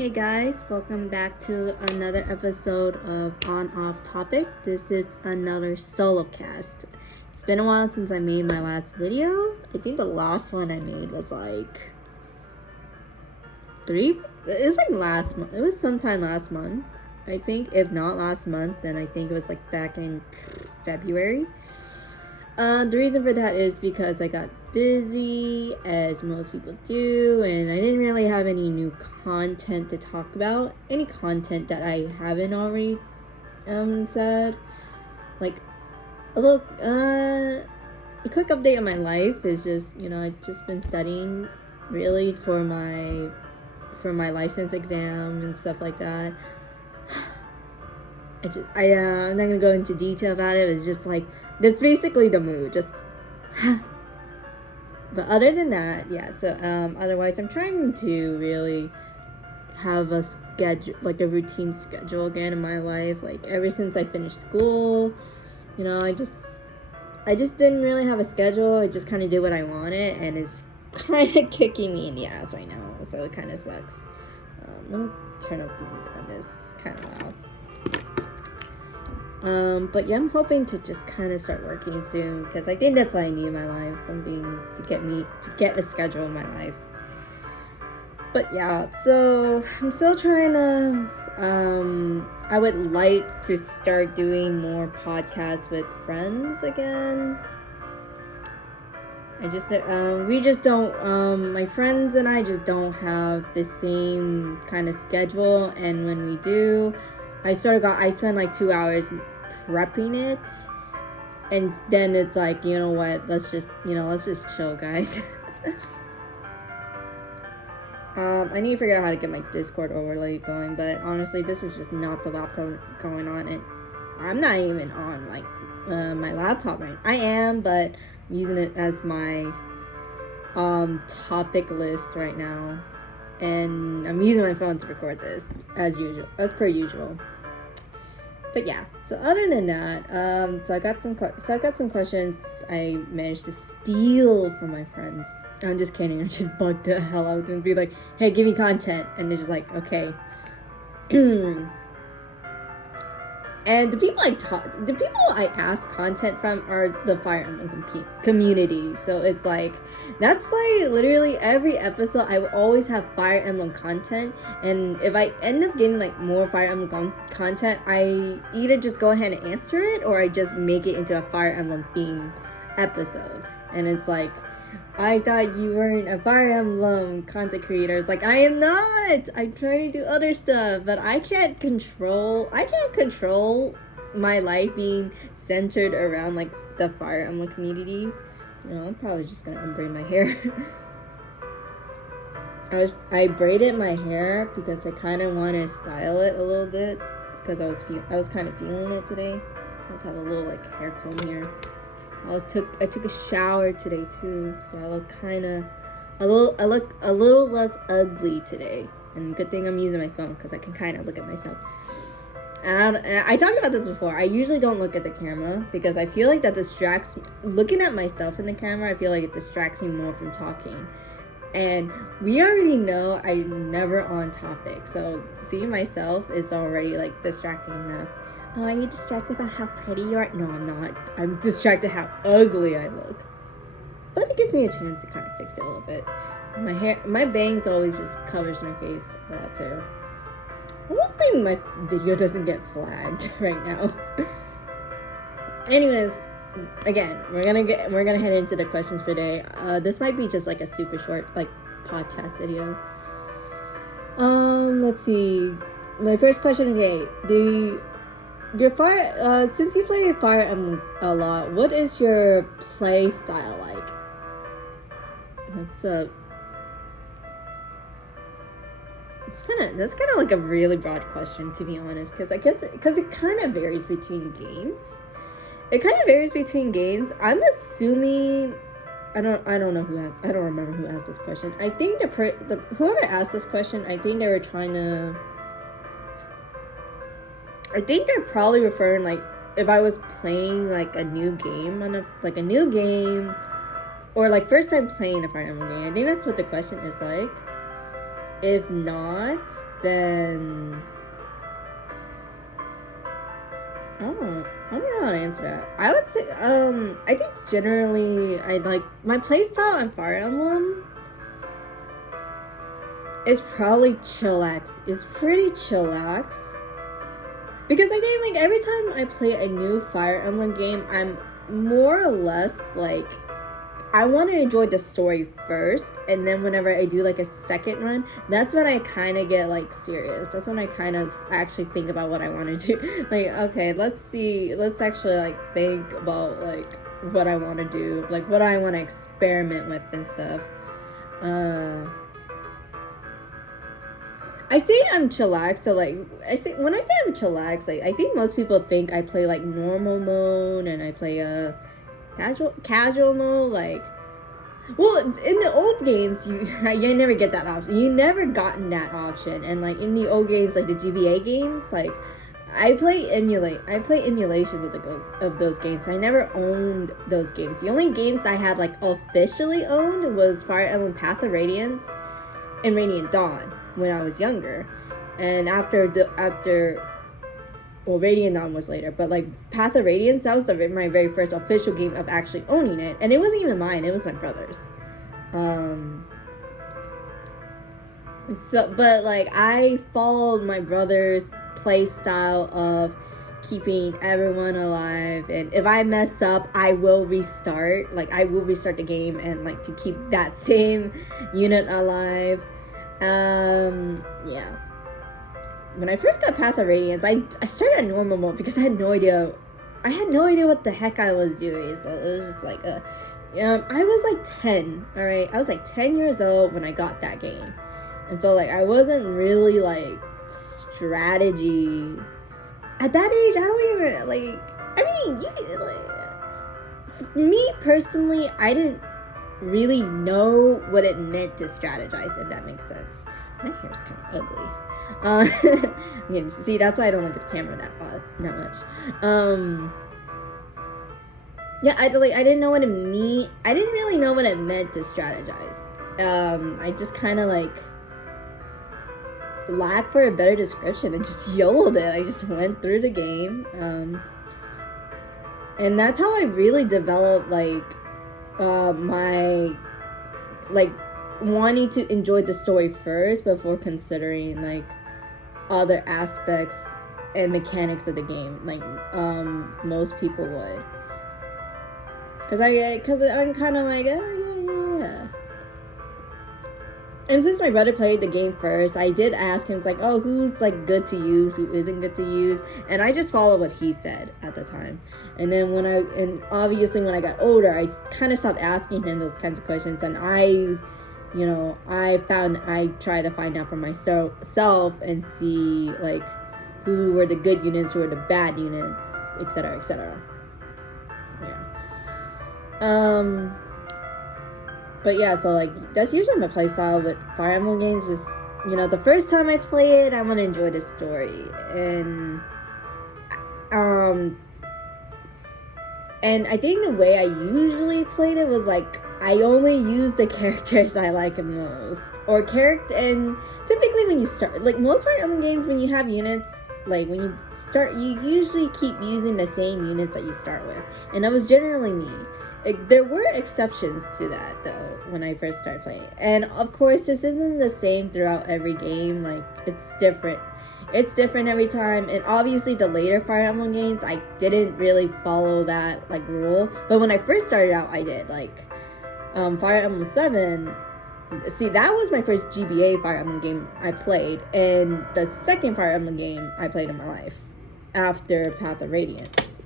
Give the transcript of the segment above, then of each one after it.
Hey guys, welcome back to another episode of On Off Topic. This is another SOLOCAST. It's been a while since I made my last video. I think the last one I made was like last month. It was sometime last month. I think if not last month, then I think it was like back in February. The reason for that is because I got busy, as most people do, and I didn't really have any new content to talk about. Any content that I haven't already said. Like a quick update on my life is just, I've just been studying really for my license exam and stuff like that. I'm not gonna go into detail about it. It's just like, that's basically the mood, just but other than that, yeah, so otherwise I'm trying to really have a schedule, like a routine schedule again in my life. Like ever since I finished school, I just didn't really have a schedule. I just kind of did what I wanted, and it's kind of kicking me in the ass right now, so it kind of sucks. Let me turn up the music on this. It's kind of loud. But yeah, I'm hoping to just kind of start working soon, because I think that's what I need in my life, something to get a schedule in my life. But yeah, so I'm still trying to, I would like to start doing more podcasts with friends again. We just don't, my friends and I just don't have the same kind of schedule, and when we do, I spend like 2 hours prepping it, and then it's like, you know what, let's just chill, guys. I need to figure out how to get my Discord overlay going, but honestly, this is just not the laptop going on, and I'm not even on like my laptop right now. I am, but I'm using it as my topic list right now, and I'm using my phone to record this as per usual. But yeah, so other than that, so I got some questions I managed to steal from my friends. I'm just kidding. I just bugged the hell out and be like, "Hey, give me content," and they're just like, "Okay." And the people I ask content from are the Fire Emblem community. So it's like, that's why literally every episode I will always have Fire Emblem content. And if I end up getting like more Fire Emblem content, I either just go ahead and answer it, or I just make it into a Fire Emblem theme episode. And it's like, I thought you weren't a Fire Emblem content creator. It's like, I am not. I'm trying to do other stuff, but I can't control my life being centered around like the Fire Emblem community. I'm probably just gonna unbraid my hair. I braided my hair because I kind of want to style it a little bit, because I was kind of feeling it today. Let's have a little like hair comb here. I took a shower today too, so I look a little less ugly today. And good thing I'm using my phone, because I can kind of look at myself. And I talked about this before. I usually don't look at the camera, because I feel like that distracts me. Looking at myself in the camera, I feel like it distracts me more from talking. And we already know I'm never on topic, so seeing myself is already like distracting enough. Oh, are you distracted by how pretty you are? No, I'm not. I'm distracted how ugly I look. But it gives me a chance to kind of fix it a little bit. My bangs always just covers my face a lot too. I'm hoping my video doesn't get flagged right now. Anyways, again, we're gonna head into the questions for today. This might be just like a super short like podcast video. Let's see. My first question today: since you play Fire Emblem a lot, what is your play style like? That's kind of like a really broad question, to be honest, because it kind of varies between games. I'm assuming, I don't remember who asked this question. I think whoever asked this question, I think they're probably referring, like, if I was playing like a new game or like first time playing a Fire Emblem game. I think that's what the question is like. If not, then I don't know how to answer that. I would say, I think generally I like my playstyle on Fire Emblem is probably chillax. It's pretty chillax. Because I think like every time I play a new Fire Emblem game, I'm more or less like, I want to enjoy the story first, and then whenever I do like a second run, that's when I kind of get like serious. That's when I kind of actually think about what I want to do. Like, okay, let's actually like think about like what I want to do, like what I want to experiment with and stuff. I say I'm chillax, so like when I say I'm chillax, like I think most people think I play like normal mode and I play a casual mode. Like, well, in the old games you never get that option. You never gotten that option, and like in the old games, like the GBA games, like I play emulations of those games. I never owned those games. The only games I had like officially owned was Fire Emblem Path of Radiance and Radiant Dawn when I was younger, and well, Radiant Dawn was later, but like Path of Radiance, that was my very first official game of actually owning it, and it wasn't even mine, it was my brother's. So, but like I followed my brother's play style of keeping everyone alive, and if I mess up, I will restart. Like I will restart the game and like to keep that same unit alive. Yeah. When I first got Path of Radiance, I started at normal mode because I had no idea what the heck I was doing. So it was just like I was like 10, all right? I was like 10 years old when I got that game. And so like I wasn't really like strategy at that age. I don't even like, I mean, me personally, I didn't really know what it meant to strategize, if that makes sense. My hair's kind of ugly. See, that's why I don't look at the camera that much. Yeah, I didn't know what it meant. I didn't really know what it meant to strategize. I just kind of like, lack for a better description, and just YOLO'd it. I just went through the game, and that's how I really developed like my like wanting to enjoy the story first before considering like other aspects and mechanics of the game, like most people would, because I'm kind of like yeah. And since my brother played the game first, I did ask him, it's like, oh, who's like good to use, who isn't good to use, and I just followed what he said at the time. And then obviously when I got older, I kind of stopped asking him those kinds of questions, and I tried to find out for myself and see like who were the good units, who were the bad units, etc., etc. Yeah. But yeah, so like that's usually my play style with Fire Emblem games. Is the first time I play it, I want to enjoy the story, and I think the way I usually played it was like I only use the characters I like the most, and typically when you start, like most Fire Emblem games, when you have units, like when you start, you usually keep using the same units that you start with, and that was generally me. There were exceptions to that though when I first started playing, and of course this isn't the same throughout every game. Like it's different every time, and obviously the later Fire Emblem games I didn't really follow that like rule, but when I first started out I did. Like Fire Emblem 7, see, that was my first GBA Fire Emblem game I played, and the second Fire Emblem game I played in my life after Path of Radiance.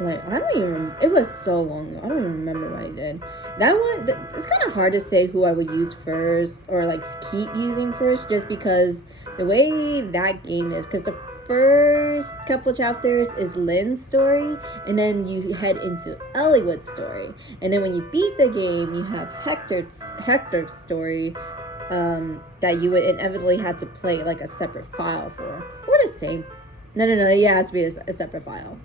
Like, I don't even, it was so long ago, I don't even remember what I did. That one, it's kind of hard to say who I would use first, or like keep using first, just because the way that game is, because the first couple chapters is Lynn's story, and then you head into Eliwood's story, and then when you beat the game, you have Hector's story, that you would inevitably have to play like a separate file for, or the same. No, it has to be a separate file.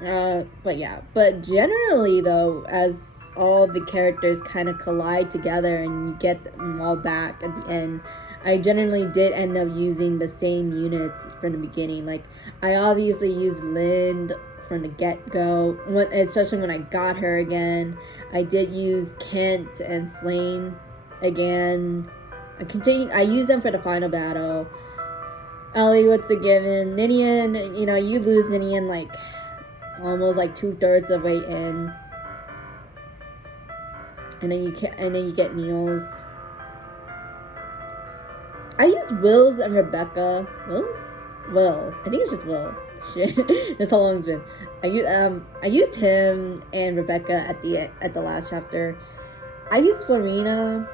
But generally though, as all the characters kind of collide together and you get them all back at the end, I generally did end up using the same units from the beginning. Like, I obviously used Lind from the get-go, especially when I got her again. I did use Kent and Swain again. I used them for the final battle. Ellie, what's a given? Ninian, you lose Ninian like almost like 2/3 of the way in, and then you get Niels. I use Wills and Rebecca. Will. I think it's just Will. Shit, that's how long it's been. I used him and Rebecca at the last chapter. I used Florina.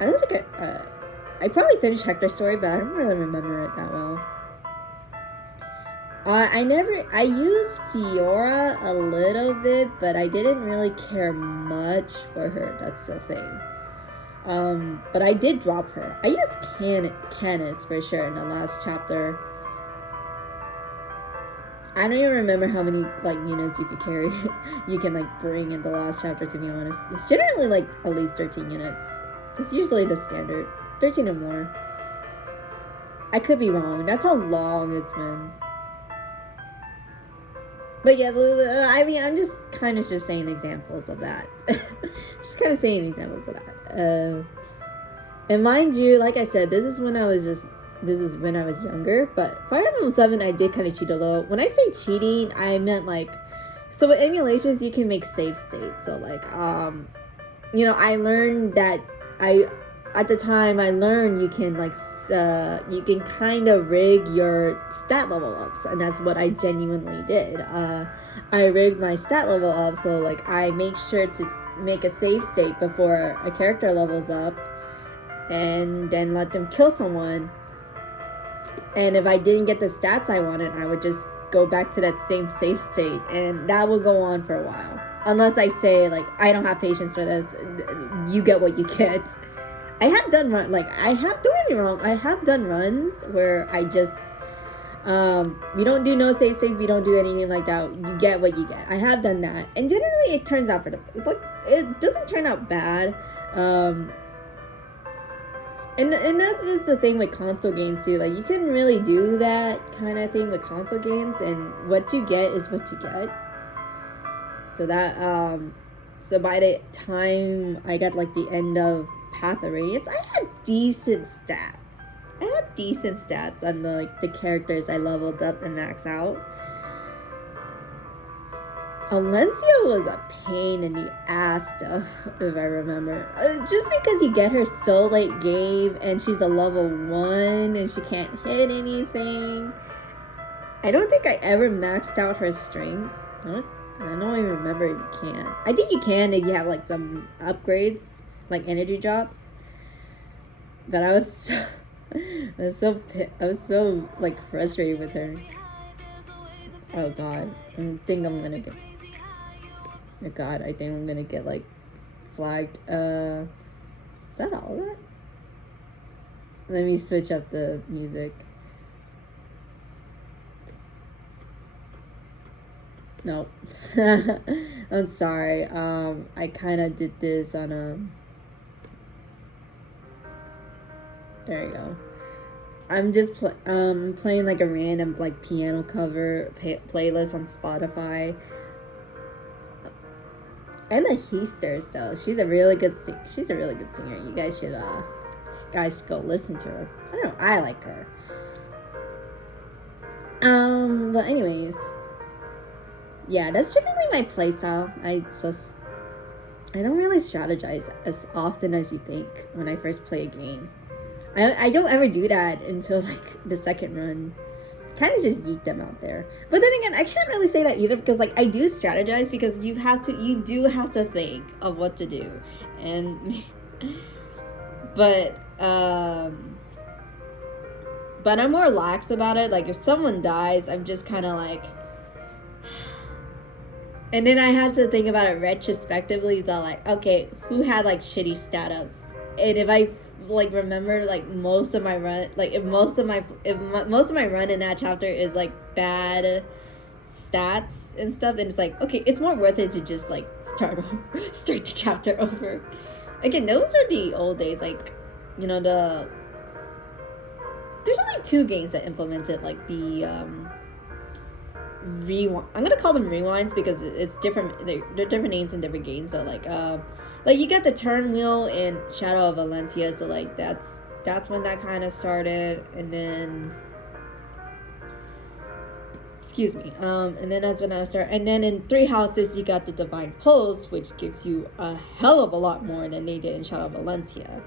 I don't think I probably finished Hector's story, but I don't really remember it that well. I used Fiora a little bit, but I didn't really care much for her, that's the thing. But I did drop her. I used Canis for sure in the last chapter. I don't even remember how many like units you could carry, you can like bring in the last chapter, to be honest. It's generally like at least 13 units. It's usually the standard, 13 or more. I could be wrong, that's how long it's been. But yeah, I mean, I'm just kind of just saying examples of that. Just kind of saying examples of that. And mind you, like I said, this is when I was younger. But Fire Emblem 7, I did kind of cheat a little. When I say cheating, I meant like, so with emulations, you can make save states. So like, I learned that at the time I learned you can like you can kind of rig your stat level ups, and that's what I genuinely did. I rigged my stat level up, so like I make sure to make a save state before a character levels up, and then let them kill someone. And if I didn't get the stats I wanted, I would just go back to that same save state, and that will go on for a while. Unless I say like, I don't have patience for this, you get what you get. I have done don't get me wrong, I have done runs where I just, we don't do no save states, we don't do anything like that, you get what you get. I have done that, and generally it turns out it doesn't turn out bad, and that is the thing with console games too, like you can really do that kind of thing with console games, and what you get is what you get. So that, so by the time I got like the end of Path of Radiance, I had decent stats. On the characters I leveled up and maxed out. Alencia was a pain in the ass though, if I remember. Just because you get her so late game and she's a level 1 and she can't hit anything. I don't think I ever maxed out her strength. I don't even remember if you can. I think you can if you have like some upgrades, like energy drops. But I was so like frustrated with her. Oh god, I think I'm gonna get. Oh god, I think I'm gonna get like flagged. Is that all of that? Let me switch up the music. Nope. I'm sorry. I kind of did this on a. There you go. I'm just playing like a random like piano cover playlist on Spotify. Emma Heasters though, she's a really good singer. You guys should go listen to her. I don't know, I like her. But anyways, yeah, that's generally my playstyle. I don't really strategize as often as you think when I first play a game. I don't ever do that until like the second run. Kind of just yeet them out there. But then again, I can't really say that either, because like I do strategize, because you do have to think of what to do, and but I'm more lax about it. Like if someone dies, I'm just kind of like, and then I had to think about it retrospectively. So like, okay, who had like shitty stat ups, and if I like remember like most of my run, like if most of my run in that chapter is like bad stats and stuff, and it's like, okay, it's more worth it to just like start the chapter over. Again, those are the old days, like, you know, there's only 2 games that implemented like the rewind. I'm gonna call them rewinds because it's different. They're different names in different games. So like you got the turn wheel in Shadow of Valentia. So like that's when that kind of started, and then excuse me, and then that's when I started. And then in 3 Houses, you got the Divine Pulse, which gives you a hell of a lot more than they did in Shadow of Valentia.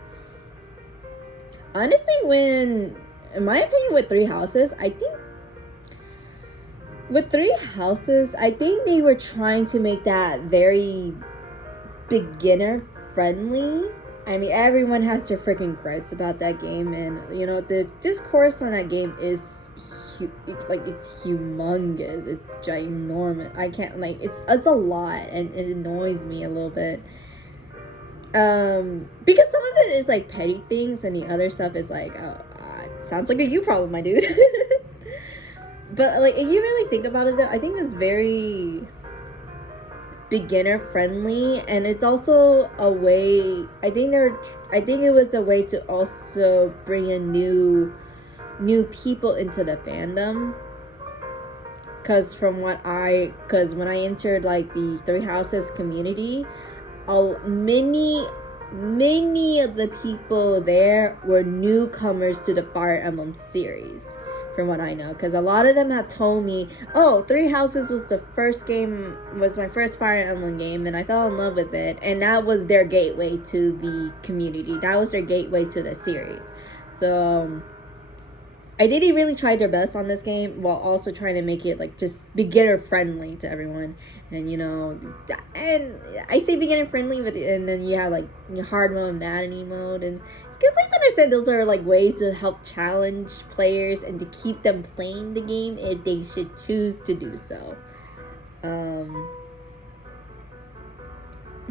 Honestly, in my opinion, with 3 Houses, I think they were trying to make that very beginner friendly. I mean, everyone has their freaking gripes about that game, and you know, the discourse on that game is it's humongous. It's ginormous. I can't, like, it's a lot, and it annoys me a little bit. Because some of it is like petty things, and the other stuff is like, sounds like a you problem, my dude. But like, if you really think about it, I think it's very beginner friendly, and it's also a way. I think it was a way to also bring in new people into the fandom. Because when I entered like the 3 Houses community, many of the people there were newcomers to the Fire Emblem series, from what I know, because a lot of them have told me, oh, 3 Houses was my first Fire Emblem game, and I fell in love with it, and that was their gateway to the community. That was their gateway to the series. So I think they really tried their best on this game, while also trying to make it like just beginner friendly to everyone. And you know, and I say beginner friendly, but and then you have like your hard mode, Madden mode, and you can please understand those are like ways to help challenge players and to keep them playing the game if they should choose to do so.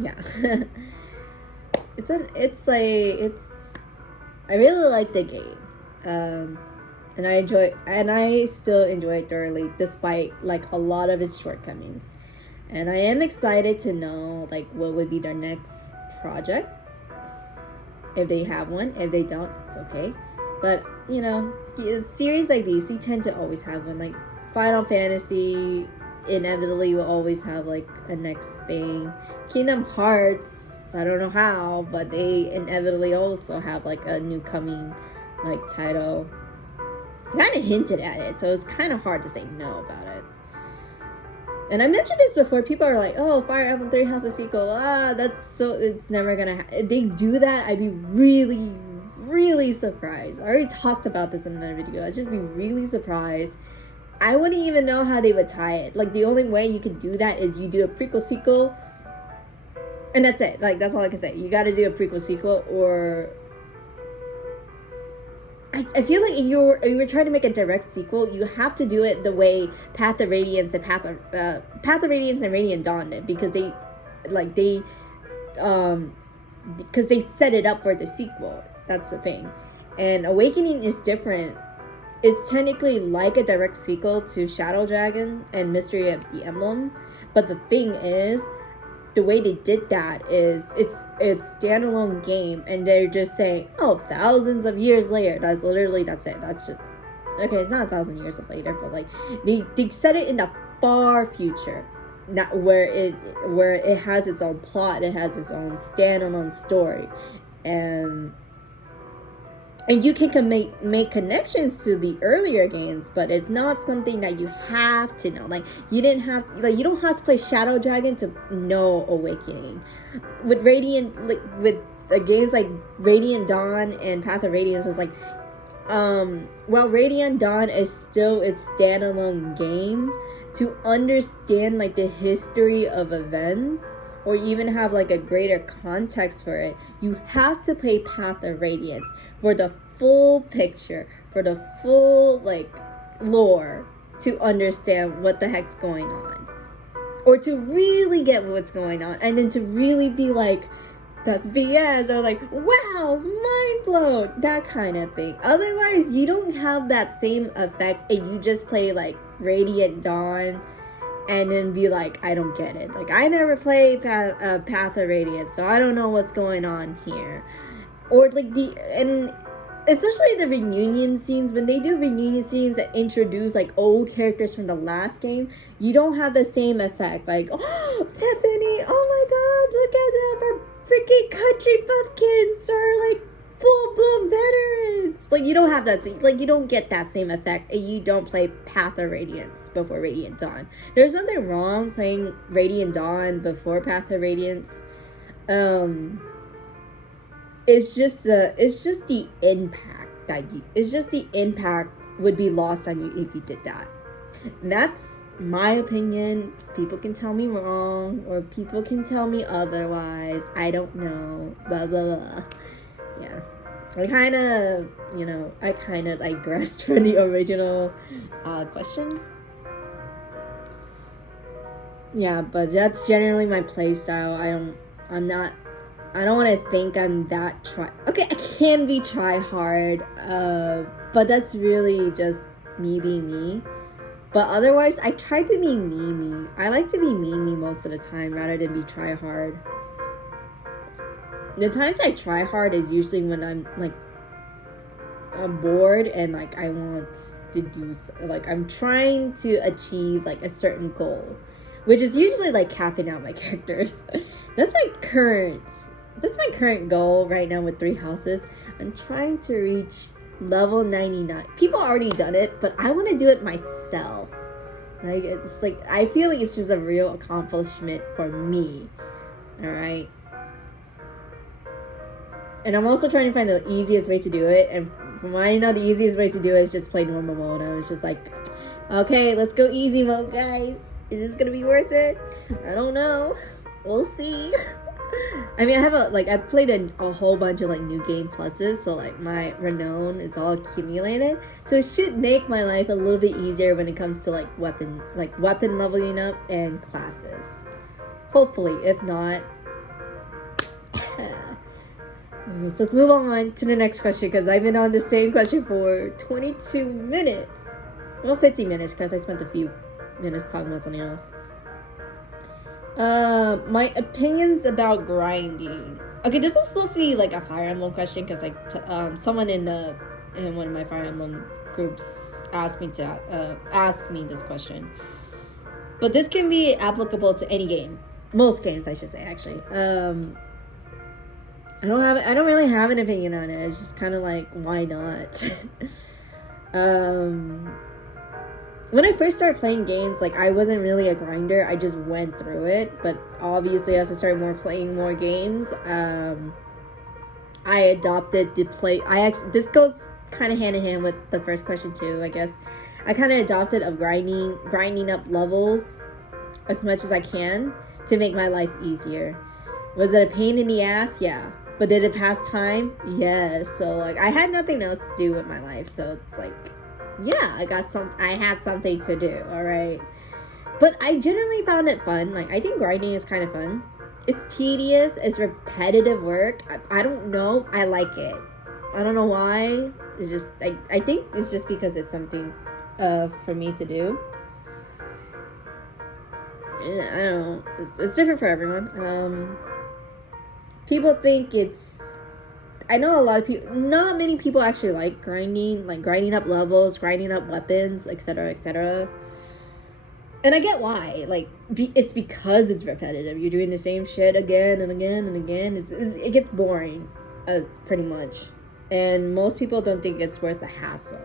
Yeah. I really like the game. And I still enjoy it thoroughly, despite like a lot of its shortcomings. And I am excited to know like what would be their next project, if they have one. If they don't, it's okay. But you know, series like these, they tend to always have one. Like Final Fantasy inevitably will always have like a next thing. Kingdom Hearts, I don't know how, but they inevitably also have like a new coming like title. Kind of hinted at it, so it's kind of hard to say no about it. And I mentioned this before. People are like, oh, Fire Emblem 3 has a sequel. It's never gonna if they do that, I'd be really, really surprised. I already talked about this in another video. I'd just be really surprised. I wouldn't even know how they would tie it. Like, the only way you can do that is you do a prequel sequel, and that's it. Like, that's all I can say. You gotta do a prequel sequel, or I feel like if you were trying to make a direct sequel, you have to do it the way Path of Radiance and Path of Radiance and Radiant Dawn did, because they set it up for the sequel. That's the thing. And Awakening is different. It's technically like a direct sequel to Shadow Dragon and Mystery of the Emblem, but the thing is, the way they did that is it's standalone game, and they're just saying, oh, thousands of years later. That's it. That's just okay. It's not 1,000 years later, but like they set it in the far future, not where it has its own plot. It has its own standalone story, and you can make connections to the earlier games, but it's not something that you have to know. Like, you don't have to play Shadow Dragon to know Awakening. With games like Radiant Dawn and Path of Radiance, is like, while Radiant Dawn is still its standalone game, to understand like the history of events, or even have like a greater context for it, you have to play Path of Radiance for the full picture, for the full like lore, to understand what the heck's going on, or to really get what's going on, and then to really be like, that's BS, or like, wow, mind blown, that kind of thing. Otherwise, you don't have that same effect if you just play like Radiant Dawn and then be like, I don't get it. Like, I never played Path of Radiance, so I don't know what's going on here. Or like and especially the reunion scenes, when they do reunion scenes that introduce like old characters from the last game, you don't have the same effect. Like, oh, Stephanie, oh my god, look at them, our freaking country bumpkins are like full-blown veterans. Like, you don't have that, like, you don't get that same effect and you don't play Path of Radiance before Radiant Dawn. There's nothing wrong playing Radiant Dawn before Path of Radiance. It's just the impact that the impact would be lost on you if you did that. And that's my opinion. People can tell me wrong, or people can tell me otherwise. I don't know. Blah blah blah. Yeah. I kind of digressed from the original question. Yeah, but that's generally my play style. I don't want to think I'm that okay, I can be try hard, but that's really just me being me. But otherwise, I try to be me. I like to be me most of the time rather than be try hard. The times I try hard is usually when I'm bored and like I want to do, like I'm trying to achieve like a certain goal, which is usually like capping out my characters. That's my current goal right now with 3 houses. I'm trying to reach level 99. People already done it, but I want to do it myself. Like, it's like, I feel like it's just a real accomplishment for me. Alright? And I'm also trying to find the easiest way to do it. And from what I know, the easiest way to do it is just play normal mode. I was just like, okay, let's go easy mode, guys. Is this gonna be worth it? I don't know. We'll see. I mean, I played a whole bunch of like new game pluses, so like my renown is all accumulated, so it should make my life a little bit easier when it comes to like weapon leveling up and classes. Hopefully, if not. So let's move on to the next question, because I've been on the same question for 22 minutes. Well, 15 minutes, because I spent a few minutes talking about something else. My opinions about grinding. Okay, this is supposed to be like a Fire Emblem question, because like someone in one of my Fire Emblem groups asked me this question. But this can be applicable to any game, most games, I should say. Actually, I don't really have an opinion on it. It's just kind of like, why not? When I first started playing games, like, I wasn't really a grinder. I just went through it. But obviously, as I started playing more games, I adopted to play. This goes kind of hand in hand with the first question too, I guess. I kind of adopted of grinding up levels as much as I can to make my life easier. Was it a pain in the ass? Yeah. But did it pass time? Yes. So like, I had nothing else to do with my life, so it's like, yeah, I had something to do, alright? But I generally found it fun. Like, I think grinding is kind of fun. It's tedious, it's repetitive work. I don't know, I like it. I don't know why. It's just, I think it's just because it's something for me to do. I don't know, it's different for everyone. People think it's, I know a lot of people, not many people actually like grinding up levels, grinding up weapons, etc., etc. And I get why. Like, it's because it's repetitive. You're doing the same shit again and again and again. It gets boring, pretty much. And most people don't think it's worth the hassle.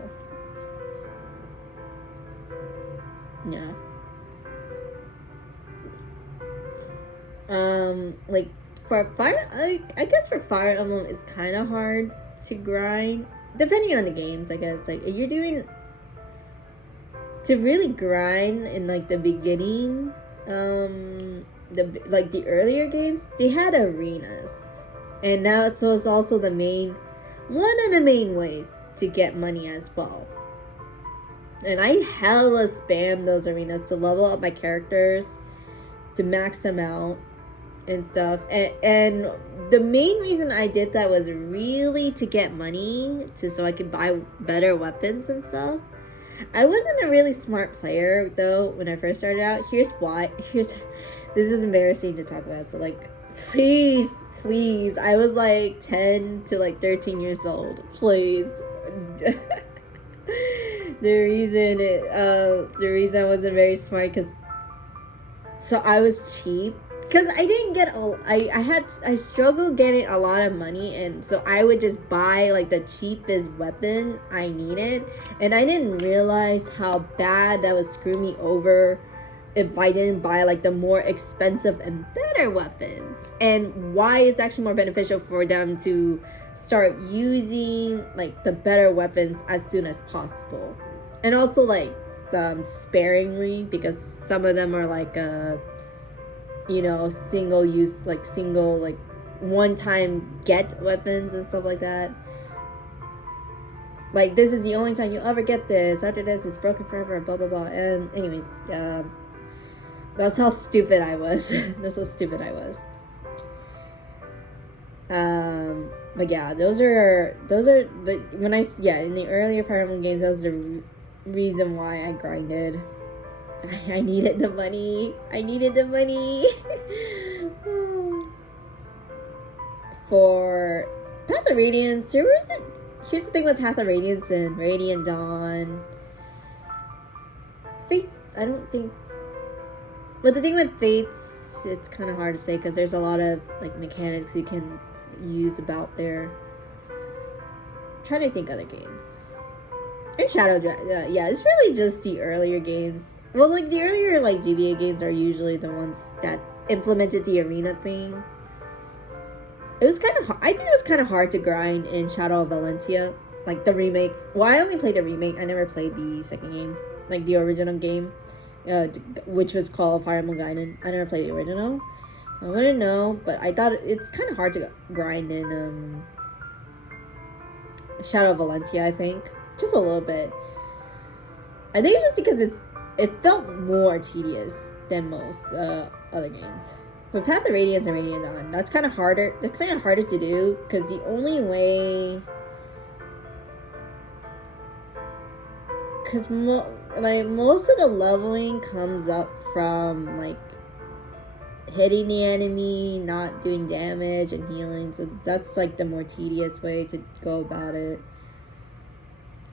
Yeah. Like, for Fire, I guess for Fire Emblem, it's kind of hard to grind, depending on the games, I guess. Like, if you're doing, to really grind in, like, the beginning, the earlier games, they had arenas. And now it's also one of the main ways to get money as well. And I hella spam those arenas to level up my characters, to max them out. and stuff. And the main reason I did that was really to get money so I could buy better weapons and stuff. I wasn't a really smart player though when I first started out. Here's why. This is embarrassing to talk about. So like, please, I was like 10 to like 13 years old. Please. The reason I wasn't very smart so I was cheap because I didn't get I struggled getting a lot of money, and so I would just buy like the cheapest weapon I needed, and I didn't realize how bad that would screw me over if I didn't buy like the more expensive and better weapons, and why it's actually more beneficial for them to start using like the better weapons as soon as possible, and also like sparingly, because some of them are like single use, like single like one time get weapons and stuff like that. Like, this is the only time you'll ever get this. After this, it's broken forever, blah blah blah. And anyways, that's how stupid I was. That's how stupid I was. But yeah, those are the in the earlier Fire Emblem games, that was the reason why I grinded. I needed the money. For Path of Radiance, here's the thing with Path of Radiance and Radiant Dawn. Fates, I don't think. But the thing with Fates, it's kind of hard to say because there's a lot of like mechanics you can use about there. I'm trying to think other games. And Shadow Dragon, yeah, it's really just the earlier games. Well, like the earlier like GBA games are usually the ones that implemented the arena thing. It was kind of I think it was kind of hard to grind in Shadow of Valentia, like the remake. Well, I only played the remake. I never played the second game, like the original game, which was called Fire Emblem Gaiden. I never played the original, so I wouldn't know. But I thought it's kind of hard to grind in Shadow of Valentia. I think just a little bit. I think it's just because it felt more tedious than most other games. With Path of Radiance and Radiant Dawn, that's kind of harder. That's kind of harder to do because the only way, most of the leveling comes up from like hitting the enemy, not doing damage, and healing. So that's like the more tedious way to go about it.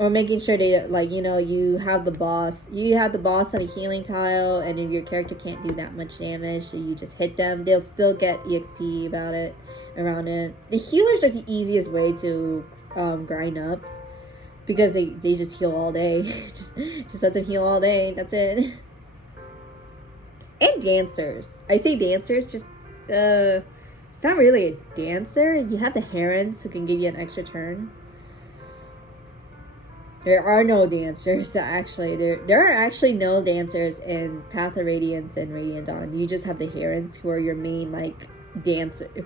Or making sure they, like, you have the boss on a healing tile, and if your character can't do that much damage, so you just hit them, they'll still get EXP around it. The healers are the easiest way to grind up, because they just heal all day. just let them heal all day, that's it. And dancers. I say dancers, just, it's not really a dancer. You have the herons who can give you an extra turn. There are no dancers there are actually no dancers in Path of Radiance and Radiant Dawn. You just have the herons who are your main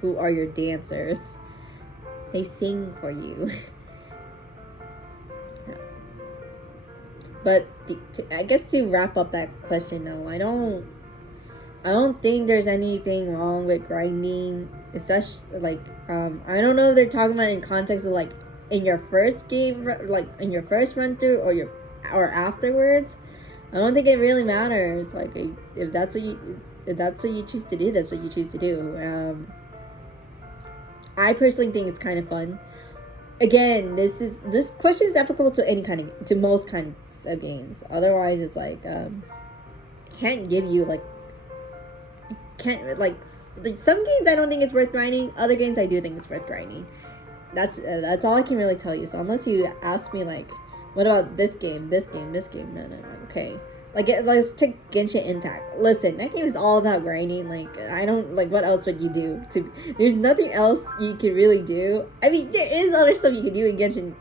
who are your dancers. They sing for you. Yeah. But I guess to wrap up that question, no, I don't think there's anything wrong with grinding. It's just like I don't know if they're talking about in context of like in your first game, like in your first run through, or afterwards. I don't think it really matters. Like if that's what you choose to do, that's what you choose to do. I personally think it's kind of fun. Again, this question is applicable to most kinds of games. Otherwise, it's like can't give you some games I don't think it's worth grinding. Other games I do think it's worth grinding. That's all I can really tell you. So unless you ask me like, what about this game, no, okay. Let's take Genshin Impact. Listen, that game is all about grinding. I don't what else would you do? There's nothing else you can really do. I mean, there is other stuff you can do in Genshin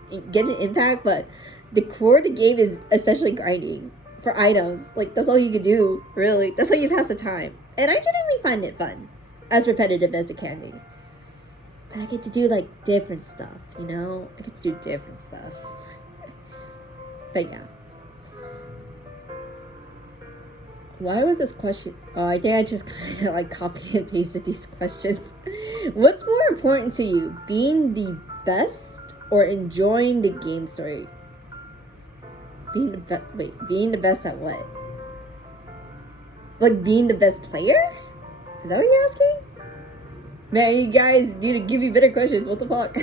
Impact, but the core of the game is essentially grinding for items. That's all you can do, really. That's how you pass the time. And I generally find it fun, as repetitive as it can be. But I get to do different stuff, I get to do different stuff. But yeah. Why was this question? Oh, I think I just kind of like copy and pasted these questions. What's more important to you, being the best or enjoying the game story? Being the best at what? Like being the best player? Is that what you're asking? Man, you guys need to give me better questions. What the fuck?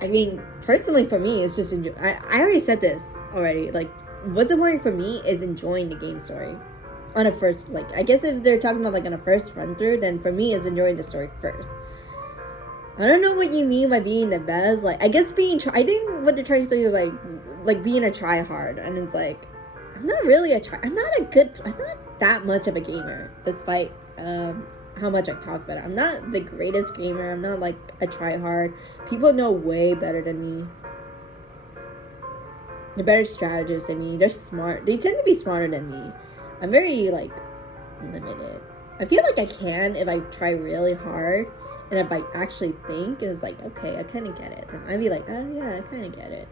I mean, personally for me, it's just I already said this already. Like, what's important for me is enjoying the game story. On a first, like, I guess if they're talking about like on a first run through, then for me, is enjoying the story first. I don't know what you mean by being the best. Like, I guess I think what they're trying to say was like being a try hard, and it's like, I'm not really I'm not that much of a gamer, despite how much I talk about it. I'm not the greatest gamer. I'm not like a try hard. People know way better than me. They're better strategists than me. They're smart. They tend to be smarter than me. I'm very like limited. I feel like I can if I try really hard, and if I actually think, and it's like, okay, I kind of get it. And I'd be like, oh yeah, I kind of get it.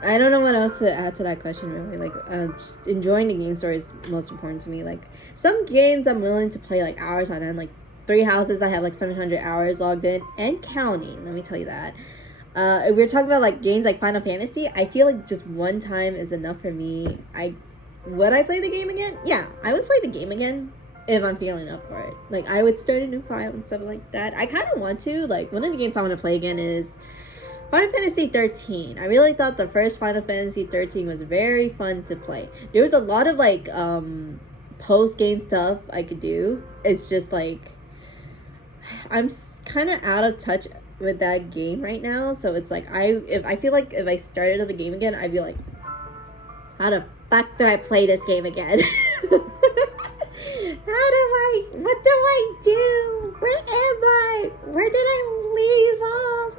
I don't know what else to add to that question, really. Like, just enjoying the game story is most important to me. Like, some games I'm willing to play, like, hours on end. Like, 3 Houses, I have, like, 700 hours logged in and counting. Let me tell you that. If we're talking about, like, games like Final Fantasy, I feel like just one time is enough for me. Would I play the game again? Yeah, I would play the game again if I'm feeling up for it. Like, I would start a new file and stuff like that. I kind of want to. Like, one of the games I want to play again is Final Fantasy 13. I really thought the first Final Fantasy 13 was very fun to play. There was a lot of like post-game stuff I could do. It's just like I'm kind of out of touch with that game right now. So it's like I feel like if I started up a game again, I'd be like, how the fuck do I play this game again? What do I do? Where am I? Where did I leave off?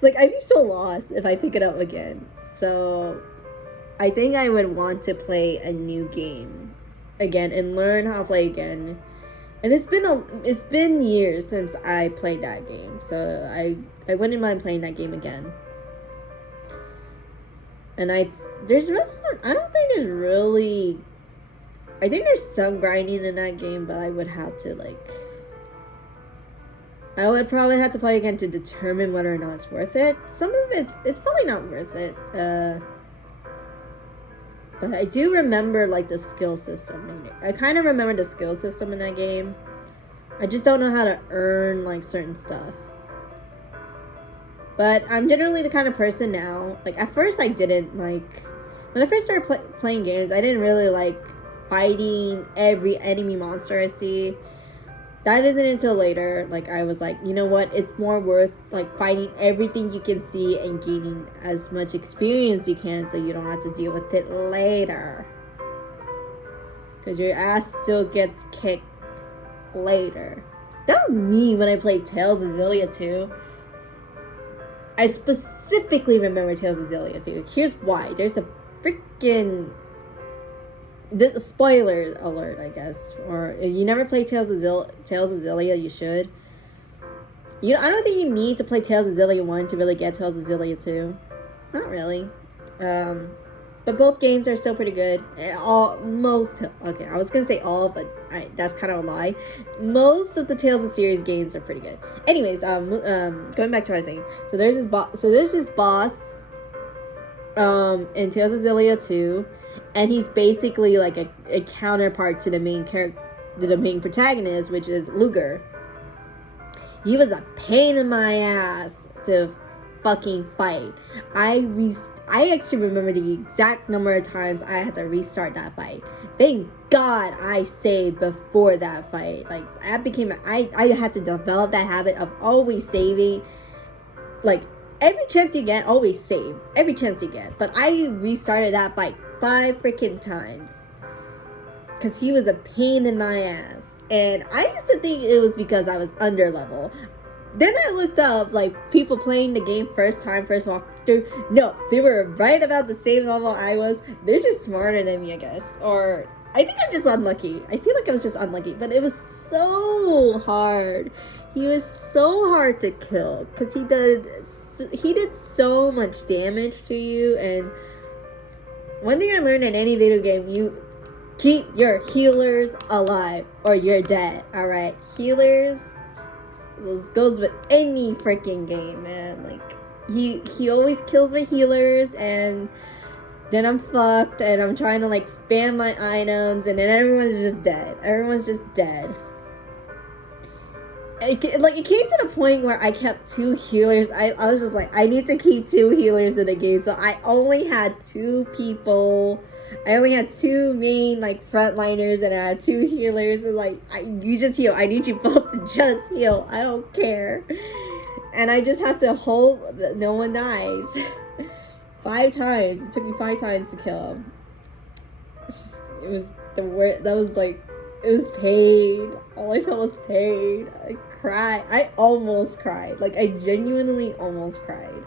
Like, I'd be so lost if I pick it up again. So, I think I would want to play a new game again and learn how to play again. And it's been years since I played that game. So, I wouldn't mind playing that game again. And I think there's some grinding in that game, but I would have to, like, I would probably have to play again to determine whether or not it's worth it. Some of it's probably not worth it. But I do remember, like, the skill system. I kind of remember the skill system in that game. I just don't know how to earn, like, certain stuff. But I'm generally the kind of person now, like, at first I didn't, like, when I first started playing games, I didn't really like fighting every enemy monster I see. That isn't until later, like, I was like, you know what, it's more worth, like, fighting everything you can see and gaining as much experience you can so you don't have to deal with it later. Because your ass still gets kicked later. That was me when I played Tales of Xillia 2. I specifically remember Tales of Xillia 2. Here's why. There's a freaking... spoiler alert, I guess. Or if you never played Tales of Xillia, you should. I don't think you need to play Tales of Xillia 1 to really get Tales of Xillia 2. Not really. But both games are still pretty good. Okay, I was gonna say all, but that's kind of a lie. Most of the Tales of series games are pretty good. Anyways, going back to what I was saying. So there's this boss in Tales of Xillia 2. And he's basically like a counterpart to the main character, the main protagonist, which is Luger. He was a pain in my ass to fucking fight. I actually remember the exact number of times I had to restart that fight. Thank God I saved before that fight. Like, I had to develop that habit of always saving. Like, every chance you get, always save. Every chance you get. But I restarted that fight 5 freaking times. Because he was a pain in my ass. And I used to think it was because I was under level. Then I looked up, like, people playing the game first walkthrough. No, they were right about the same level I was. They're just smarter than me, I guess. Or I think I'm just unlucky. I feel like I was just unlucky, but it was so hard. He was so hard to kill because he did so much damage to you. And one thing I learned in any video game, you keep your healers alive or you're dead. All right, healers goes with any freaking game, man. Like he always kills the healers, and then I'm fucked, and I'm trying to like spam my items, and then everyone's just dead. Everyone's just dead. It came to the point where I kept 2 healers. I was just like, I need to keep 2 healers in the game. So I only had 2 people. I only had 2 main like frontliners, and I had 2 healers. And like, you just heal. I need you both to just heal. I don't care. And I just have to hope that no one dies. 5 times. It took me 5 times to kill him. It was the worst. That was like, it was pain. All I felt was pain. I cried. I almost cried. Like, I genuinely almost cried.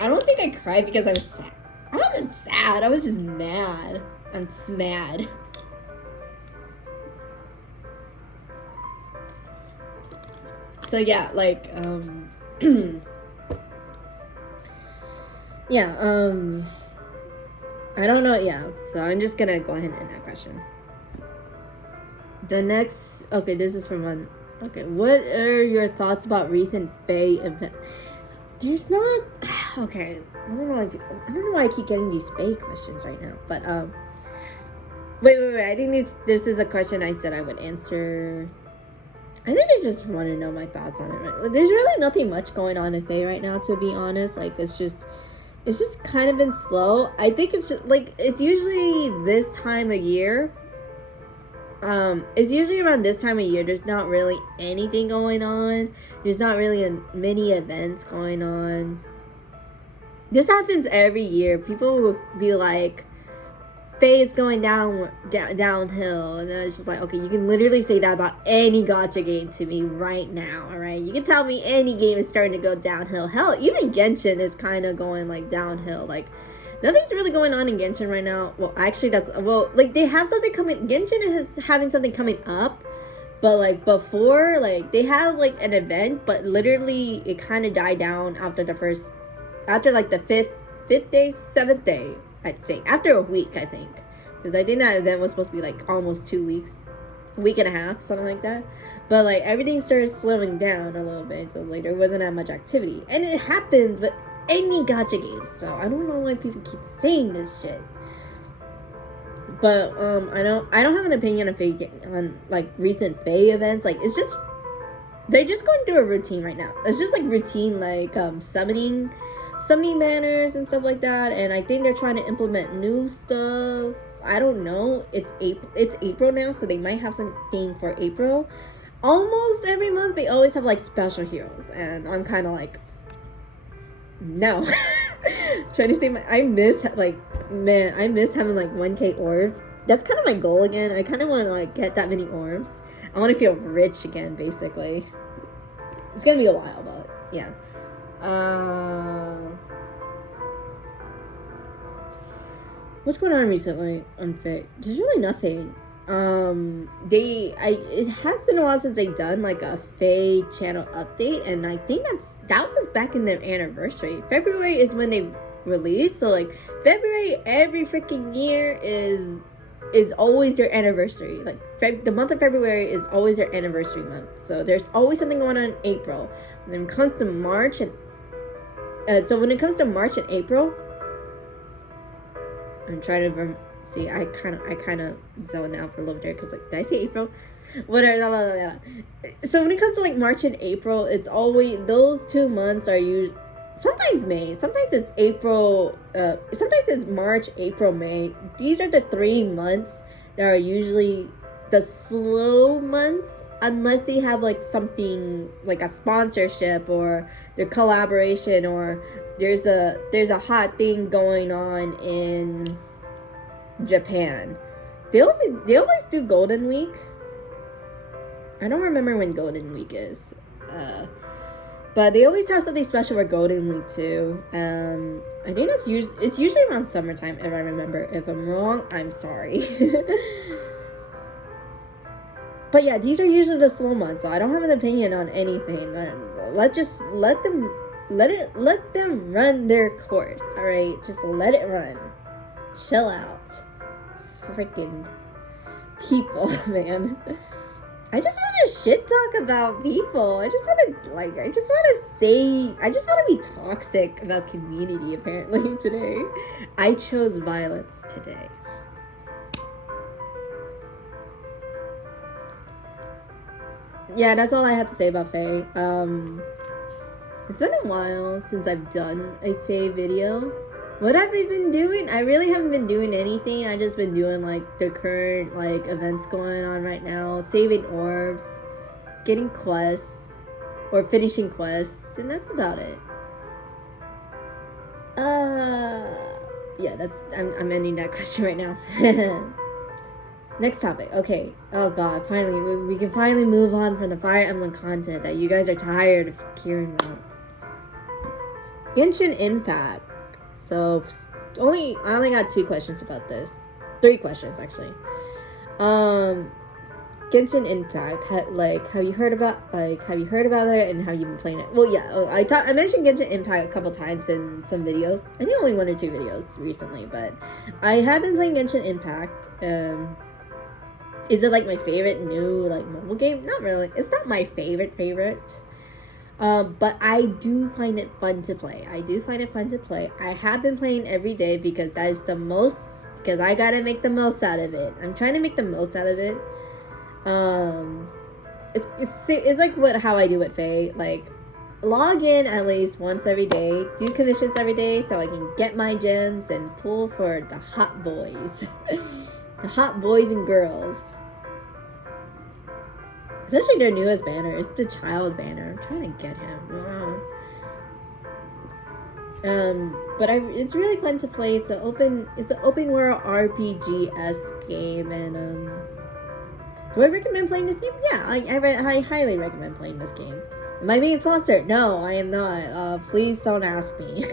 I don't think I cried because I was sad. I wasn't sad. I was just mad. I'm mad. So yeah, like, yeah, I don't know, yeah, so I'm just gonna go ahead and end that question. The next, okay, this is from one, okay, what are your thoughts about recent Faye event? There's not, okay, I don't know why I keep getting these Faye questions right now, but, wait, I think this is a question I said I would answer. I think I just want to know my thoughts on it, right? There's really nothing much going on in Faye right now, to be honest. Like, it's just kind of been slow. I think it's just, like, it's usually this time of year. It's usually around this time of year. There's not really anything going on. There's not really many events going on. This happens every year. People will be like, Faye is going downhill, and then it's just like, okay, you can literally say that about any gacha game to me right now, all right? You can tell me any game is starting to go downhill. Hell, even Genshin is kind of going like downhill. Like, nothing's really going on in Genshin right now. Well, actually, like, they have something coming. Genshin is having something coming up, but like before, like, they have like an event, but literally it kind of died down after like the fifth day, 7th day. I think after a week, I think, because I think that event was supposed to be like almost 2 weeks, a week and a half, something like that. But like everything started slowing down a little bit, so like there wasn't that much activity, and it happens with any gacha games. So I don't know why people keep saying this shit. But I don't have an opinion on like recent Faye events. Like, it's just, they're just going through a routine right now. It's just like routine, like summoning banners and stuff like that, and I think they're trying to implement new stuff. I don't know. It's April now, so they might have something for April. Almost every month they always have like special heroes, and I'm kind of like, no. Trying to say I miss having like 1K orbs. That's kind of my goal again. I kind of want to like get that many orbs. I want to feel rich again, basically. It's gonna be a while, but yeah. What's going on recently on Faye? There's really nothing. It has been a while since they've done like a Faye channel update, and I think that was back in their anniversary. February is when they released, so like February every freaking year is always their anniversary. Like the month of February is always their anniversary month. So there's always something going on in April. And then it comes to March and when it comes to March and April, I'm trying to see. I kind of zoned out for a little bit there because like, did I say April? Whatever. Blah, blah, blah, blah. So when it comes to like March and April, it's always those 2 months are usually, sometimes May, sometimes it's April. Sometimes it's March, April, May. These are the 3 months that are usually the slow months, unless they have like something like a sponsorship or their collaboration, or there's a hot thing going on in Japan. They always do Golden Week. I don't remember when Golden Week is. But they always have something special for Golden Week too. I think it's usually around summertime, if I remember. If I'm wrong, I'm sorry. But yeah, these are usually the slow months, so I don't have an opinion on anything. Let them run their course. All right, just let it run. Chill out, freaking people, man. I just want to shit talk about people. I just want to be toxic about community, apparently, today. I chose violence today. Yeah, that's all I have to say about Faye. It's been a while since I've done a Faye video. What have I been doing? I really haven't been doing anything. I just been doing like the current like events going on right now, saving orbs, getting quests, or finishing quests, and that's about it. Yeah, I'm ending that question right now. Next topic. Okay. Oh god, finally we can finally move on from the Fire Emblem content that you guys are tired of hearing about. Genshin Impact. So I only got 2 questions about this. 3 questions actually. Genshin Impact. Have you heard about it, and have you been playing it? Well, yeah. I mentioned Genshin Impact a couple times in some videos. I think only 1 or 2 videos recently, but I have been playing Genshin Impact. Is it like my favorite new like mobile game? Not really. It's not my favorite. But I do find it fun to play. I have been playing every day because I gotta make the most out of it. I'm trying to make the most out of it. It's like how I do it, Faye. Like, log in at least once every day, do commissions every day so I can get my gems and pull for the hot boys. The hot boys and girls. It's actually their newest banner. It's the child banner. I'm trying to get him. Wow. But it's really fun to play. It's an open world RPG-esque game, and do I recommend playing this game? Yeah, I highly recommend playing this game. Am I being sponsored? No, I am not. Please don't ask me.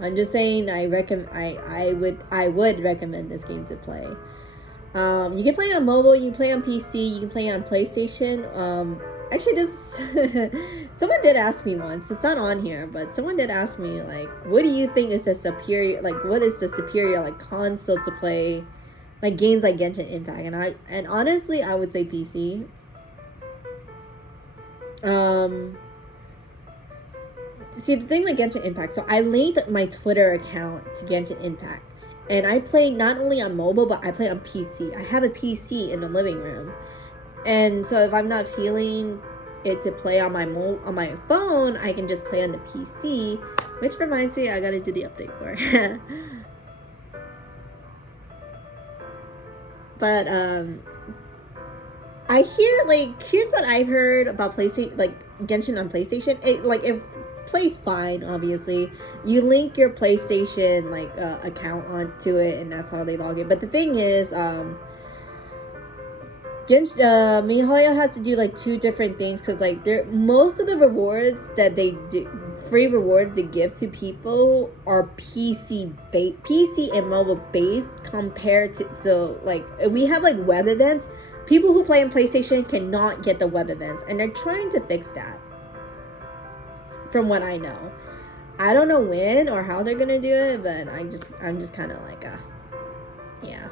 I'm just saying I would recommend this game to play. You can play on mobile, you can play on PC, you can play on PlayStation. Actually, someone did ask me once, it's not on here, but someone did ask me, like, what do you think is the superior, like, what is the superior, like, console to play, like, games like Genshin Impact? And honestly, I would say PC. See, the thing with Genshin Impact, so I linked my Twitter account to Genshin Impact. And I play not only on mobile, but I play on PC. I have a PC in the living room. And so if I'm not feeling it to play on my phone, I can just play on the PC. Which reminds me, I gotta do the update for it. But, I hear, like, here's what I've heard about PlayStation, like, Genshin on PlayStation. It plays fine, obviously. You link your PlayStation like account onto it, and that's how they log in. But the thing is, MiHoYo has to do like 2 different things, because like most of the rewards that they do, free rewards they give to people, are PC and mobile based compared to, so like we have like web events. People who play on PlayStation cannot get the web events, and they're trying to fix that. From what I know, I don't know when or how they're gonna do it, but I'm just kind of like, yeah.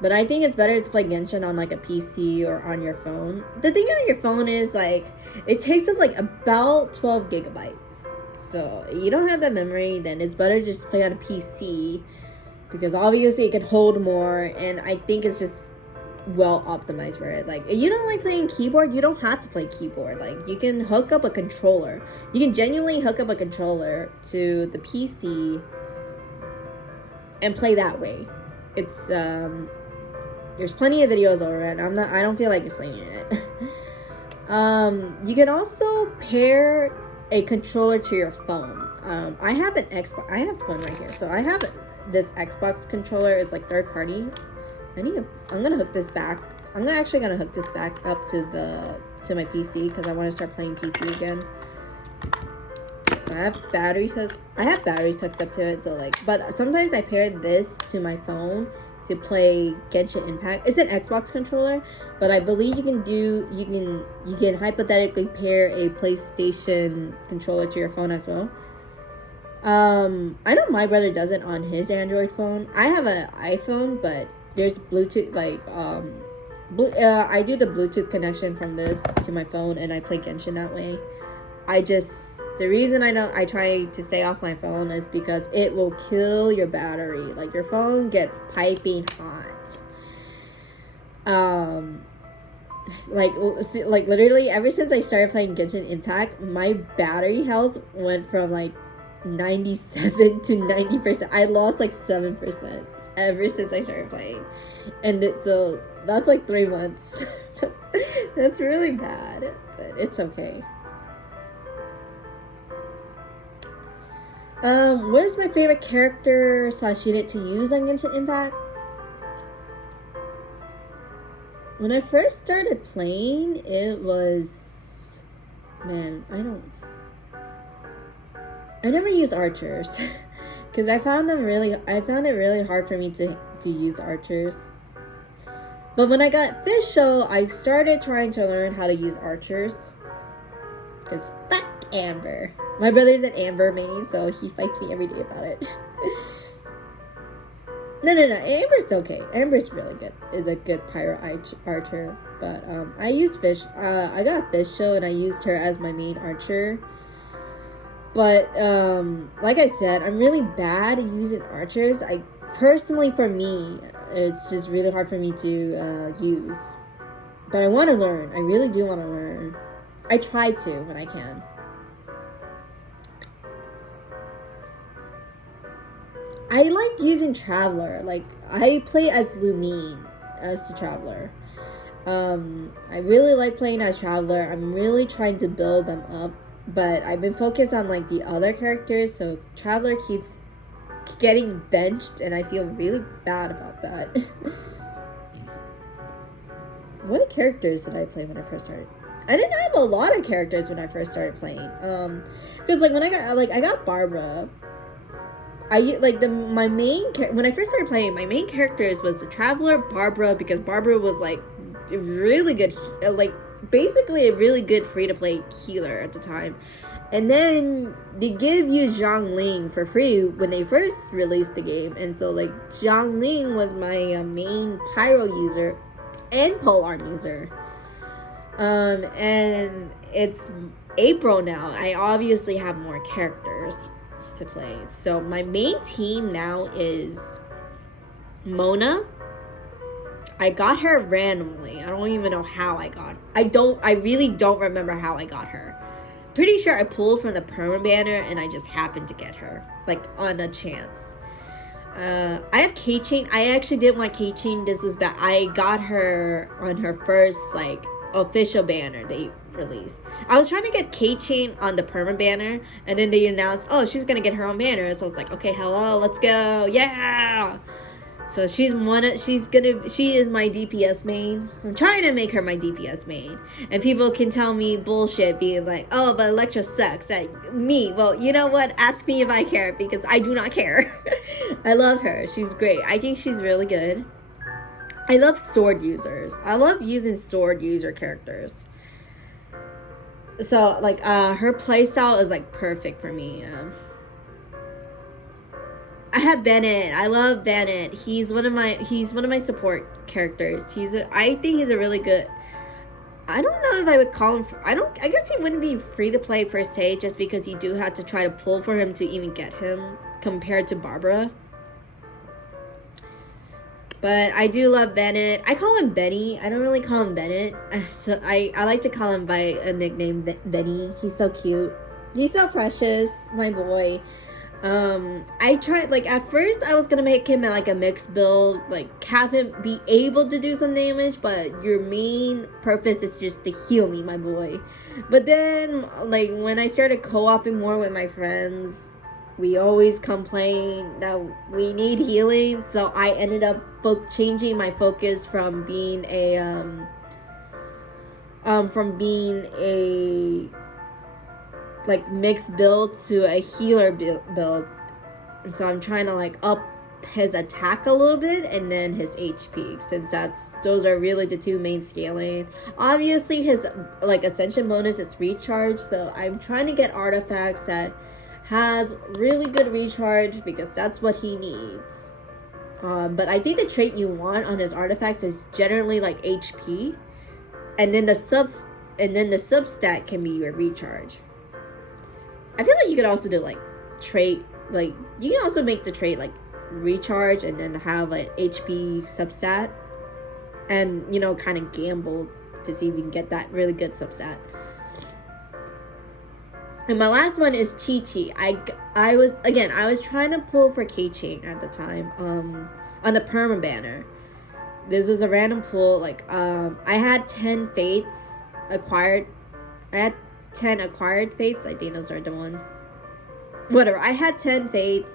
But I think it's better to play Genshin on like a PC or on your phone. The thing on your phone is like, it takes up like about 12 gigabytes. So you don't have that memory, then it's better to just play on a PC, because obviously it can hold more, and I think it's just well optimized for it. Like, if you don't like playing keyboard, you don't have to play keyboard. Like, you can hook up a controller. You can genuinely hook up a controller to the PC and play that way. It's there's plenty of videos over it. I don't feel like explaining it. You can also pair a controller to your phone. I have an Xbox. I have one right here. So I have this Xbox controller. It's like third party. I'm gonna hook this back. I'm actually gonna hook this back up to to my PC because I want to start playing PC again. So I have batteries hooked up to it. So like, but sometimes I pair this to my phone to play Genshin Impact. It's an Xbox controller, but I believe you can hypothetically pair a PlayStation controller to your phone as well. I know my brother does it on his Android phone. I have an iPhone, but there's Bluetooth, like, I do the Bluetooth connection from this to my phone, and I play Genshin that way. The reason I try to stay off my phone is because it will kill your battery. Like, your phone gets piping hot. Like literally, ever since I started playing Genshin Impact, my battery health went from, like, 97 to 90%. I lost like 7% ever since I started playing, and so that's like 3 months. that's really bad, but it's okay. What is my favorite character / unit to use on Genshin Impact? When I first started playing, it was, I never use archers because I found it really hard for me to use archers. But when I got official, I started trying to learn how to use archers. Because fuck Amber. My brother's an Amber main, so he fights me every day about it. No. Amber's okay. Amber's really good. Is a good pyro archer. But I use Fish. I got official and I used her as my main archer. But, like I said, I'm really bad at using archers. Personally, for me, it's just really hard for me to use. But I want to learn. I really do want to learn. I try to when I can. I like using Traveler. Like, I play as Lumine, as the Traveler. I really like playing as Traveler. I'm really trying to build them up. But I've been focused on, like, the other characters, so Traveler keeps getting benched, and I feel really bad about that. What characters did I play when I first started? I didn't have a lot of characters when I first started playing. Because, like, when I got Barbara, when I first started playing, my main characters was the Traveler, Barbara, because Barbara was, like, really good, like, basically a really good free-to-play healer at the time. And then they give you Zhongling for free when they first released the game, and so like Zhongling was my main pyro user and polearm user. And it's April now. I obviously have more characters to play, so my main team now is Mona. I got her randomly. I don't even know how I got her. I really don't remember how I got her. Pretty sure I pulled from the perma banner and I just happened to get her. Like, on a chance. I have Keychain. I actually didn't want Keychain. This was bad. I got her on her first, like, official banner they released. I was trying to get Keychain on the perma banner, and then they announced, oh, she's gonna get her own banner. So I was like, okay, hello, let's go. Yeah! So she is my DPS main. I'm trying to make her my DPS main. And people can tell me bullshit being like, oh, but Electra sucks at me. Well, you know what? Ask me if I care, because I do not care. I love her. She's great. I think she's really good. I love sword users. I love using sword user characters. So, like, her playstyle is, like, perfect for me. I have Bennett. I love Bennett. He's one of my support characters. I think he's a really good. I don't know if I would call him. I guess he wouldn't be free to play per se, just because you do have to try to pull for him to even get him compared to Barbara. But I do love Bennett. I call him Benny. I don't really call him Bennett. So I like to call him by a nickname, Benny. He's so cute. He's so precious, my boy. I tried, like, at first I was gonna make him like a mixed build, like have him be able to do some damage, but your main purpose is just to heal me, my boy. But then, like, when I started co-oping more with my friends, we always complain that we need healing, so I ended up changing my focus from being a from being a like mixed build to a healer build, and so I'm trying to like up his attack a little bit and then his HP, since those are really the two main scaling. Obviously his like ascension bonus is recharge, so I'm trying to get artifacts that has really good recharge because that's what he needs. But I think the trait you want on his artifacts is generally like HP, and then the substat can be your recharge. I feel like you could also do like trait, like you can also make the trait like recharge and then have an HP substat, and you know, kind of gamble to see if you can get that really good substat. And my last one is Chi-Chi. I was trying to pull for Keychain at the time on the perma banner. This was a random pull. Like I had 10 fates acquired. I had 10 acquired fates. I think those are the ones. Whatever. I had 10 fates.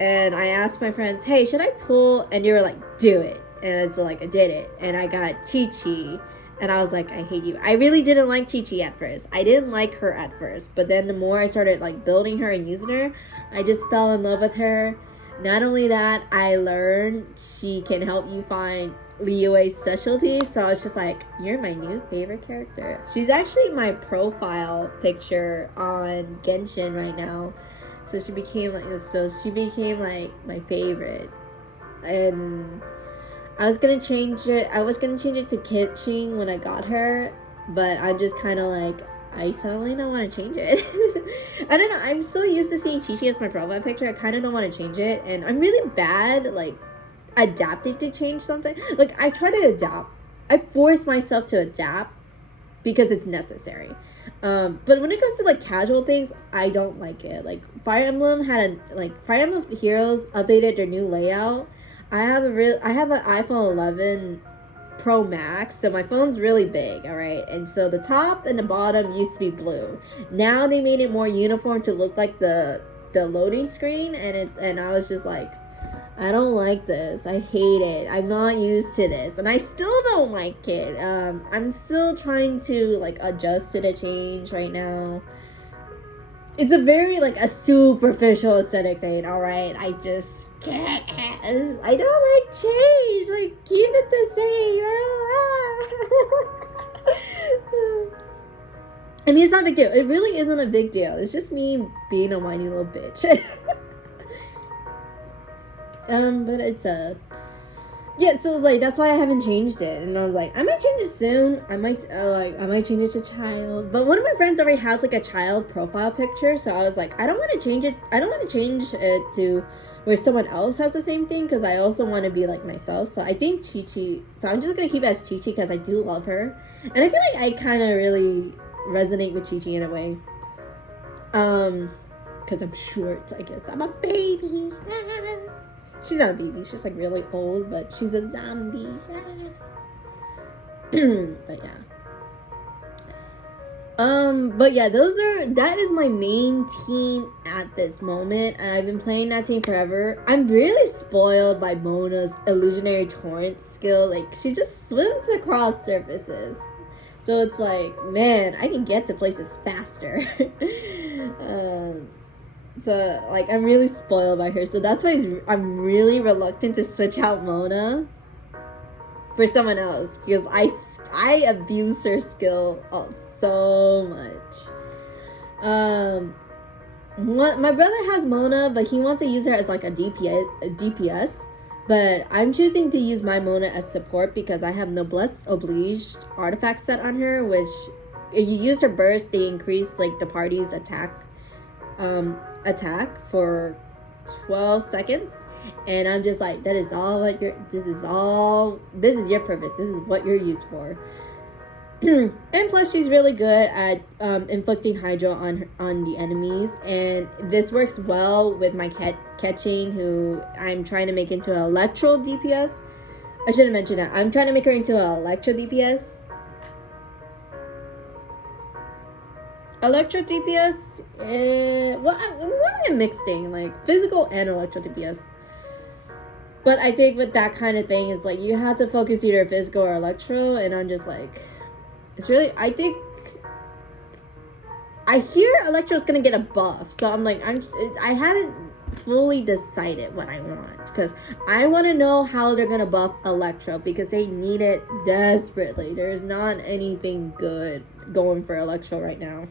And I asked my friends, hey, should I pull? And they were like, do it. And so like I did it. And I got Chi-Chi. And I was like, I hate you. I really didn't like Chi-Chi at first. I didn't like her at first. But then the more I started like building her and using her, I just fell in love with her. Not only that, I learned she can help you find Liyue's specialty. So I was just like, you're my new favorite character. She's actually my profile picture on Genshin right now. So she became like my favorite. And I was gonna change it to Kitching when I got her, but I'm just kind of like, I suddenly don't want to change it. I don't know, I'm so used to seeing Chi-Chi as my profile picture, I kind of don't want to change it, and I'm really bad, like, adapting to change something. Like, I try to adapt. I force myself to adapt because it's necessary. But when it comes to, like, casual things, I don't like it. Like, Fire Emblem Heroes updated their new layout. I have an iPhone 11 Pro Max, so my phone's really big, alright? And so the top and the bottom used to be blue. Now they made it more uniform to look like the loading screen, and I was just like, I don't like this. I hate it. I'm not used to this. And I still don't like it. I'm still trying to, like, adjust to the change right now. It's a very, like, a superficial aesthetic thing, alright? I just can't. I don't like change. Like, keep it the same. I mean, it's not a big deal. It really isn't a big deal. It's just me being a whiny little bitch. But it's yeah, so like that's why I haven't changed it, and I was like, I might change it soon. I might change it to child. But one of my friends already has like a child profile picture, so I was like, I don't want to change it. I don't want to change it to where someone else has the same thing, because I also want to be like myself. So I think Chi-Chi. So I'm just gonna keep it as Chi-Chi because I do love her, and I feel like I kind of really resonate with Chi-Chi in a way. Because I'm short, I guess. I'm a baby. She's not a baby, she's like really old, but she's a zombie. But yeah. But yeah, that is my main team at this moment. I've been playing that team forever. I'm really spoiled by Mona's illusionary torrent skill. Like, she just swims across surfaces. So it's like, man, I can get to places faster. So, like, I'm really spoiled by her. So that's why I'm really reluctant to switch out Mona for someone else. Because I abuse her skill so much. My brother has Mona, but he wants to use her as, like, a DPS. But I'm choosing to use my Mona as support because I have Noblesse Oblige artifact set on her. Which, if you use her burst, they increase, like, the party's attack for 12 seconds, and I'm just like, this is your purpose, this is what you're used for. And plus she's really good at inflicting hydro on the enemies, and this works well with my catching, who I'm trying to make into an electro DPS. I should have mentioned that. I'm trying to make her into an electro DPS. Electro DPS, well, I'm wanting a mixed thing, like physical and electro DPS. But I think with that kind of thing is like you have to focus either physical or electro, and I'm just like, It's really, I hear Electro's gonna get a buff, so I'm like, I haven't fully decided what I want, because I want to know how they're gonna buff Electro, because they need it desperately. There's not anything good going for Electro right now,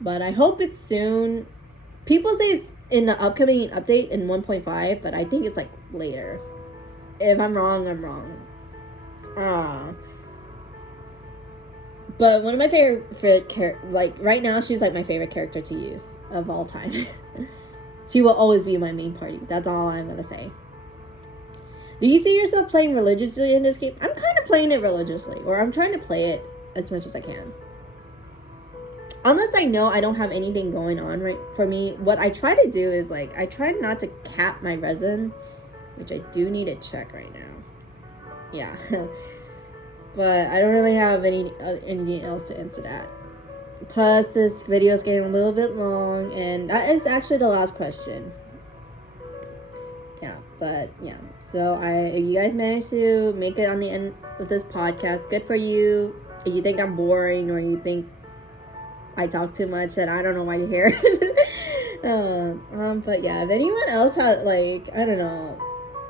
but I hope it's soon. People say it's in the upcoming update in 1.5, but I think it's like later. If I'm wrong, I'm wrong. But one of my favorite like right now, she's like my favorite character to use of all time. She will always be my main party. That's all I'm gonna say. Do you see yourself playing religiously in this game? I'm kind of playing it religiously, or I'm trying to play it as much as I can. Unless I know I don't have anything going on right for me, what I try to do is like, I try not to cap my resin, which I do need to check right now. Yeah. But I don't really have anything else to answer that. Plus, this video is getting a little bit long, and that is actually the last question. Yeah, but yeah. So if you guys managed to make it on the end of this podcast, good for you. If you think I'm boring, or you think I talk too much, then I don't know why you're here. But yeah, if anyone else has, like, I don't know,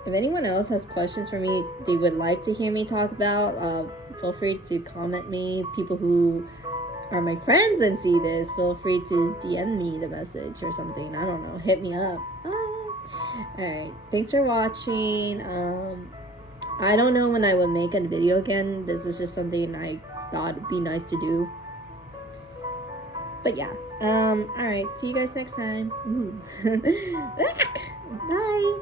if anyone else has questions for me they would like to hear me talk about, feel free to comment me. People who are my friends and see this, feel free to DM me the message or something. I don't know, hit me up. Alright, thanks for watching. I don't know when I will make a video again. This is just something I thought would be nice to do. But yeah, alright, see you guys next time. Bye!